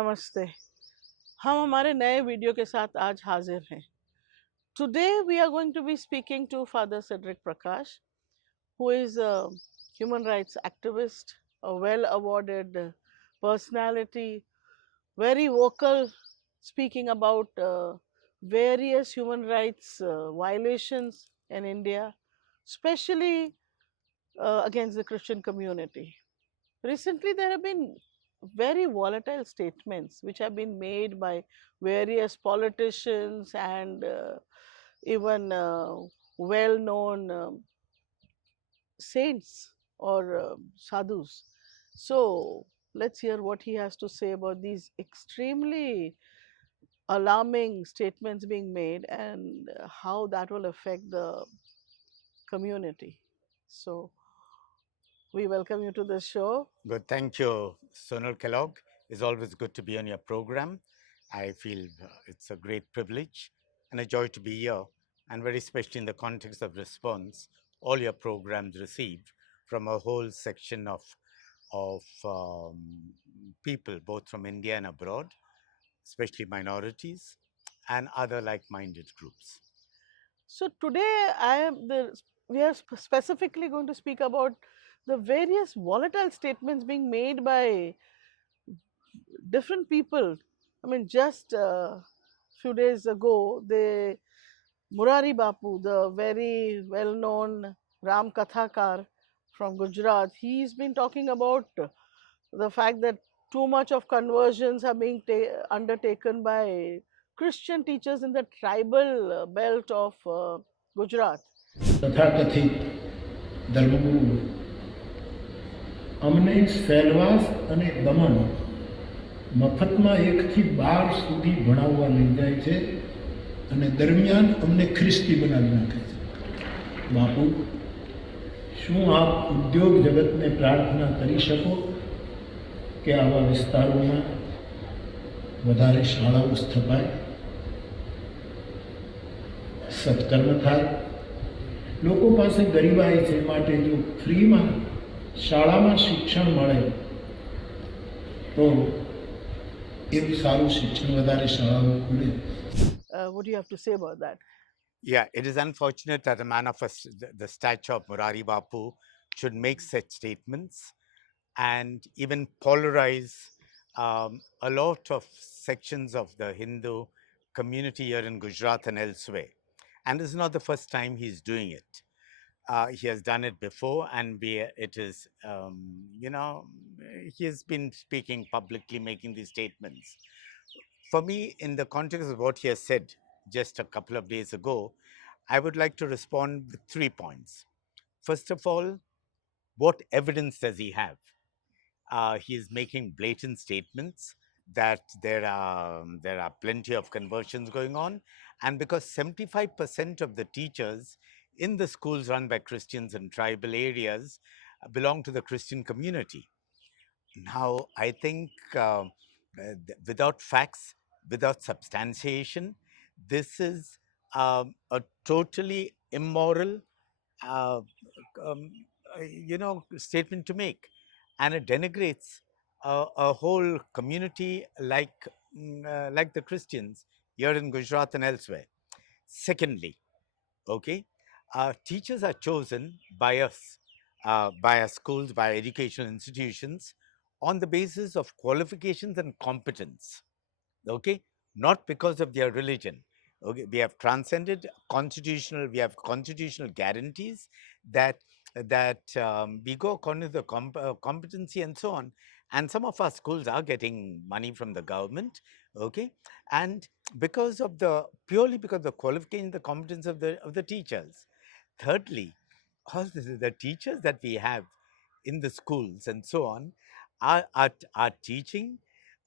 नमस्ते। हम हमारे नए वीडियो के साथ आज हाजिर हैं। Today we are going to be speaking to Father Cedric Prakash, who is a human rights activist, a well awarded personality, very vocal, speaking about various human rights violations in India, especially against the Christian community. Recently, there have been very volatile statements which have been made by various politicians and even well known saints or sadhus. So, let's hear what he has to say about these extremely alarming statements being made and how that will affect the community. So, we welcome you to the show. Good. Thank you, Sonal Kellogg. It's always good to be on your program. I feel it's a great privilege and a joy to be here, and very especially in the context of response, all your programs received from a whole section of people, both from India and abroad, especially minorities and other like-minded groups. So today we are specifically going to speak about the various volatile statements being made by different people. I mean, just a few days ago, Murari Bapu, the very well-known Ram Kathakar from Gujarat, he's been talking about the fact that too much of conversions are being undertaken by Christian teachers in the tribal belt of Gujarat. તથાકથિત ધર્મગુરુ અમને સેલવાસ અને દમન મફતમાં 1 થી 12 સુધી ભણાવવા લઈ જાય છે અને દરમિયાન અમને ખ્રિસ્તી બનાવી નાખે છે. બાપુ, શું આપ ઉદ્યોગ જગતને પ્રાર્થના કરી શકો કે આવા વિસ્તારોમાં વધારે શાળાઓ સ્થપાય, સત્કર્મ થાય? લોકો પાસે ગરીબાઈ છે, માટે જો ફ્રીમાં શાળામાં શિક્ષણ મળે તો એવું સારું શિક્ષણ વધારે શાળાઓ ખુલે. What do you have to say about that? Yeah, it is unfortunate that a man of the stature of Murari Bapu should make such statements and even polarize a lot of sections of the Hindu community here in Gujarat and elsewhere. And this is not the first time he's doing it. He has done it before, and it is, he has been speaking publicly, making these statements. For me, in the context of what he has said just a couple of days ago, I would like to respond with 3 points. First of all, what evidence does he have? He is making blatant statements that there are plenty of conversions going on, and because 75% of the teachers in the schools run by Christians in tribal areas belong to the Christian community. Now, I think without facts, without substantiation, this is a totally immoral, uh, um, statement to make, and it denigrates a whole community like the Christians here in Gujarat and elsewhere. Secondly, okay, teachers are chosen by us, by our schools, by educational institutions, on the basis of qualifications and competence. Okay, not because of their religion. Okay, we have transcended constitutional. We have constitutional guarantees that we go according to the competency and so on. And some of our schools are getting money from the government. Okay, and purely because of the qualification, the competence of the teachers. Thirdly, all the teachers that we have in the schools and so on are teaching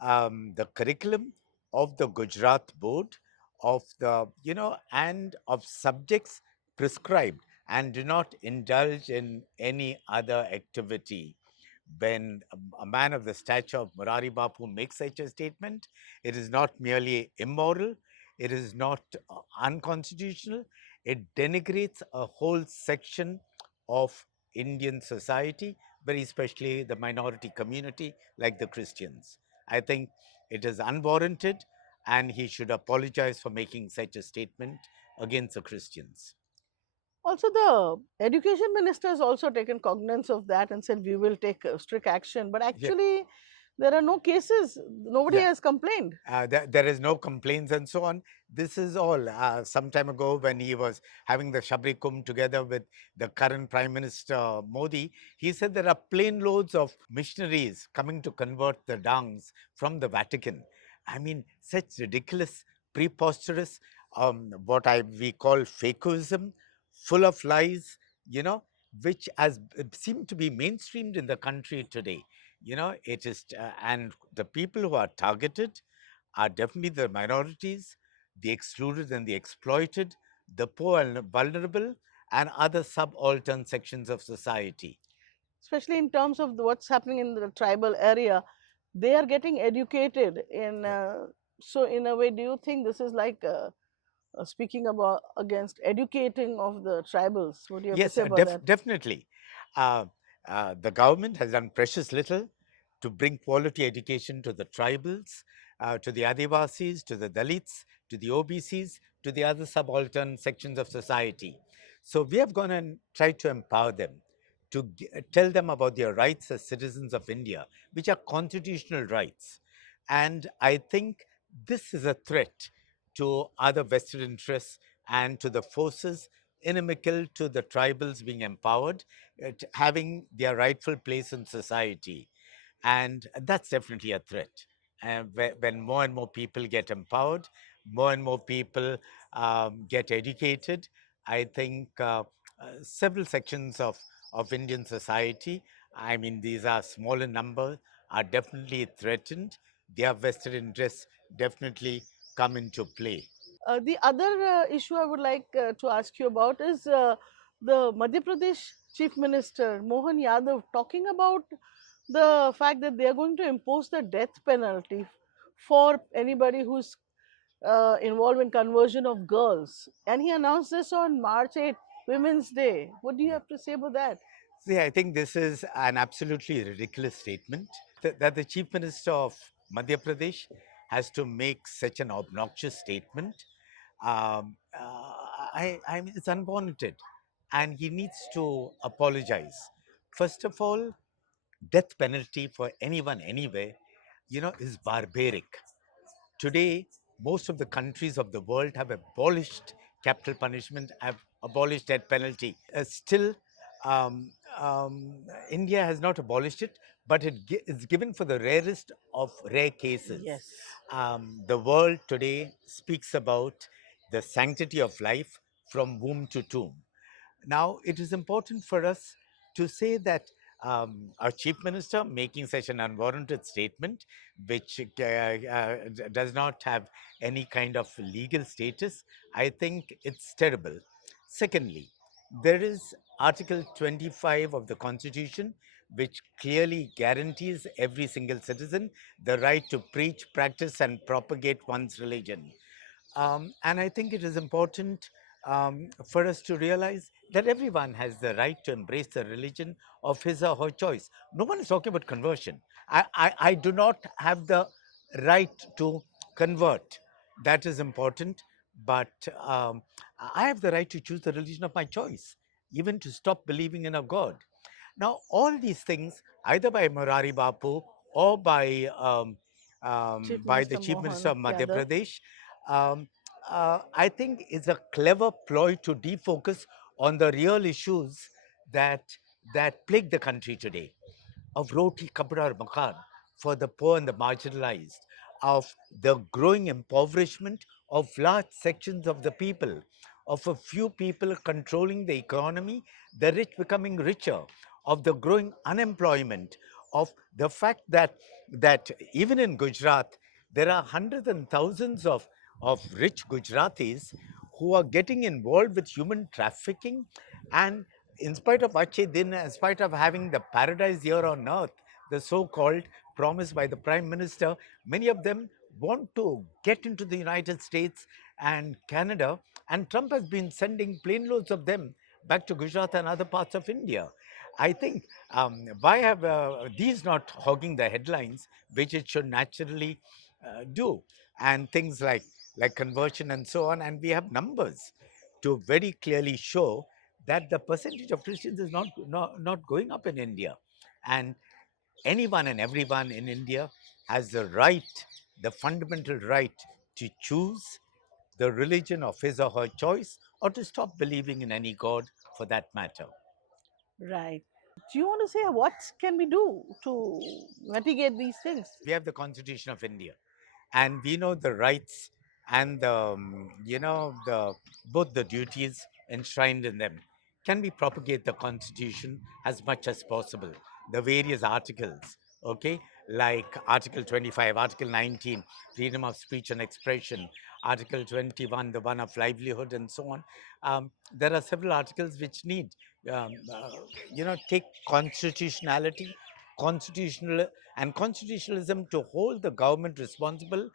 the curriculum of the Gujarat board, of the and of subjects prescribed, and do not indulge in any other activity. When a man of the stature of Murari Bapu makes such a statement, it is not merely immoral, it is not unconstitutional, it denigrates a whole section of Indian society, very especially the minority community like the Christians. I think It is unwarranted, and he should apologize for making such a statement against the Christians. Also, the education minister has also taken cognizance of that and said we will take strict action. But Yeah, actually, there are no cases. Nobody yeah. has complained. There is no complaints and so on. This is all some time ago when he was having the Shabri Kumbh together with the current Prime Minister Modi. He said there are plane loads of missionaries coming to convert the Dangs from the Vatican. I mean, such ridiculous, preposterous, what we call fakeism, full of lies, you know, which has seemed to be mainstreamed in the country today. It is, and the people who are targeted are definitely the minorities, the excluded and the exploited, the poor and vulnerable, and other subaltern sections of society. Especially in terms of what's happening in the tribal area, they are getting educated in. Yeah. So, in a way, do you think this is like speaking about against educating of the tribals? What do you have to Yes, say about that? definitely. Uh, the government has done precious little to bring quality education to the tribals, to the Adivasis, to the Dalits, to the OBCs, to the other subaltern sections of society. So we have gone and tried to empower them, to tell them about their rights as citizens of India, which are constitutional rights. And I think this is a threat to other vested interests and to the forces inimical to the tribals being empowered, having their rightful place in society. And that's definitely a threat. And when more and more people get empowered, more and more people get educated, I think several sections of Indian society, I mean, these are small in number, are definitely threatened. Their vested interests definitely come into play. The other issue I would like to ask you about is the Madhya Pradesh Chief Minister Mohan Yadav talking about the fact that they are going to impose the death penalty for anybody who's involved in conversion of girls. And he announced this on March 8th, Women's Day. What do you Yeah. have to say about that? See, I think this is an absolutely ridiculous statement that the Chief Minister of Madhya Pradesh has to make such an obnoxious statement. I mean, it's unwarranted, and he needs to apologize. First of all, death penalty for anyone anywhere, is barbaric. Today, most of the countries of the world have abolished capital punishment, have abolished death penalty. Still, um, um, India has not abolished it, but it's given for the rarest of rare cases. Yes. The world today speaks about the sanctity of life from womb to tomb. Now, it is important for us to say that our chief minister making such an unwarranted statement, which does not have any kind of legal status, I think it's terrible. Secondly, there is Article 25 of the Constitution, which clearly guarantees every single citizen the right to preach, practice, and propagate one's religion. And I think it is important for us to realize that everyone has the right to embrace the religion of his or her choice. No one is talking about conversion. I do not have the right to convert. That is important. But I have the right to choose the religion of my choice, even to stop believing in a God. Now, all these things, either by Murari Bapu or Chief by the Minister Chief Minister Mohan of Madhya Yadav. Pradesh, um, I think is a clever ploy to defocus on the real issues that plague the country today, of roti, kapda, or makan for the poor and the marginalized, of the growing impoverishment of large sections of the people, of a few people controlling the economy, the rich becoming richer, of the growing unemployment, of the fact that even in Gujarat, there are hundreds and thousands of rich Gujaratis who are getting involved with human trafficking. And in spite of Ache Din, in spite of having the paradise here on earth, the so-called promised by the Prime Minister, many of them want to get into the United States and Canada, and Trump has been sending plane loads of them back to Gujarat and other parts of India. I think why have these not hogging the headlines, which it should naturally do, and things like conversion and so on. And we have numbers to very clearly show that the percentage of Christians is not going up in India. And anyone and everyone in India has the right, the fundamental right, to choose the religion of his or her choice, or to stop believing in any god for that matter. Right. Do you want to say what can we do to mitigate these things? We have the Constitution of India, and we know the rights and the the both the duties enshrined in them. Can we propagate the Constitution as much as possible, the various articles, okay, like Article 25, Article 19, freedom of speech and expression, Article 21, the one of livelihood, and so on. There are several articles which need um, uh, take constitutionality, constitutional and constitutionalism to hold the government responsible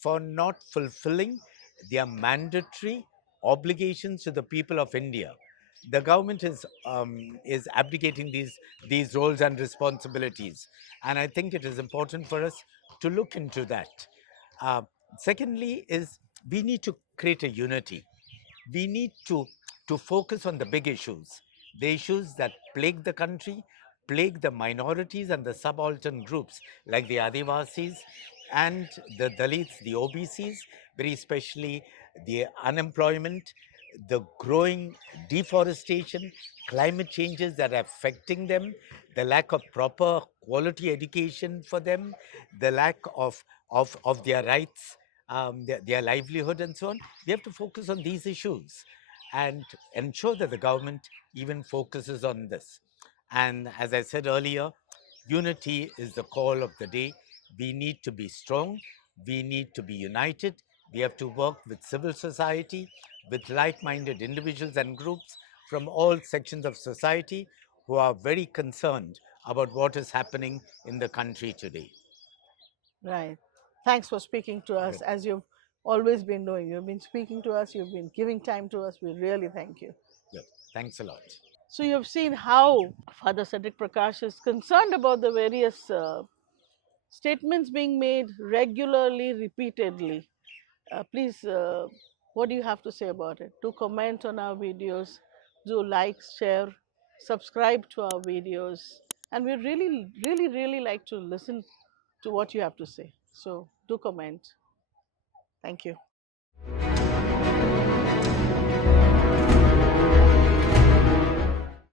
for not fulfilling their mandatory obligations to the people of India. The government is abdicating these roles and responsibilities, and I think it is important for us to look into that. Uh, Secondly, is we need to create a unity. We need to focus on the big issues, the issues that plague the country, plague the minorities and the subaltern groups like the Adivasis and the Dalits, the OBCs, very especially the unemployment, the growing deforestation, climate changes that are affecting them, the lack of proper quality education for them, the lack of their rights, their livelihood, and so on. We have to focus on these issues and ensure that the government even focuses on this. And as I said earlier, unity is the call of the day. We need to be strong. We need to be united. We have to work with civil society, with like minded individuals and groups from all sections of society who are very concerned about what is happening in the country today. Right. Thanks for speaking to us Good, as you've always been doing. You've been speaking to us, you've been giving time to us. We really thank you. good. Thanks a lot. So, you've seen how Father Cedric Prakash is concerned about the various statements being made regularly, repeatedly. Please, what do you have to say about it? Do comment on our videos, do like, share, subscribe to our videos, and we really, really, really like to listen to what you have to say. So, do comment. Thank you.